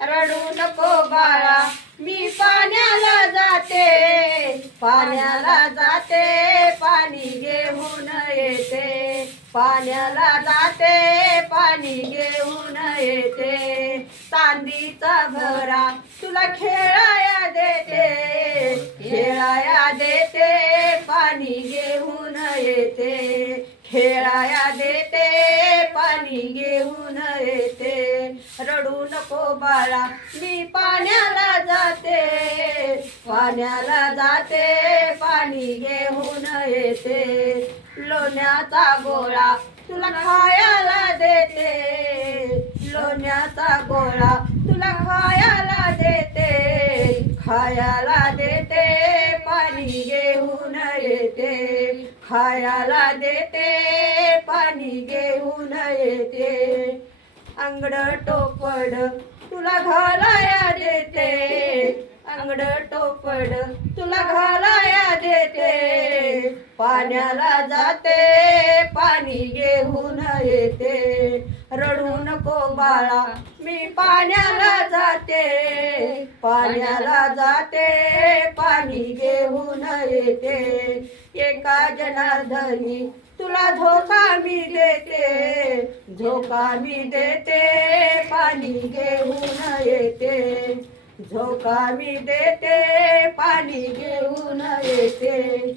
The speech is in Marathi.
रडू नको बाळा मी पाण्याला जाते, पाण्याला जाते, पाणी घेऊन येते, पाण्याला जाते, पाणी घेऊन येते, चांदीचा भरा तुला खेळाया देते, खेळाया देते, पाणी घेऊन येते, खेळाया देते, पाणी घेऊन येते, रडू नको बाळा मी पाण्याला जाते, पाण्याला जाते, पाणी घेऊन येते, लोण्याचा गोळा तुला खायला देते, लोण्याचा गोळा तुला खायला देते, खायला देते, पाणी घेऊन येते, खायला देते, पाणी घेऊन येते, अंगड टोपड तुला घालाया देते, अंगड टोपड तुला घालाया देते, पाण्याला जाते, पाणी घेऊन येते, रडू नको बाळा मी पाण्याला जाते, पाण्याला जाते, पाणी घेऊन येते, एका जनार्दनी तुला धोका मी देते, धोका मी देते, पाणी घेऊन येते, झोका मी देते, पाणी घेऊन येते.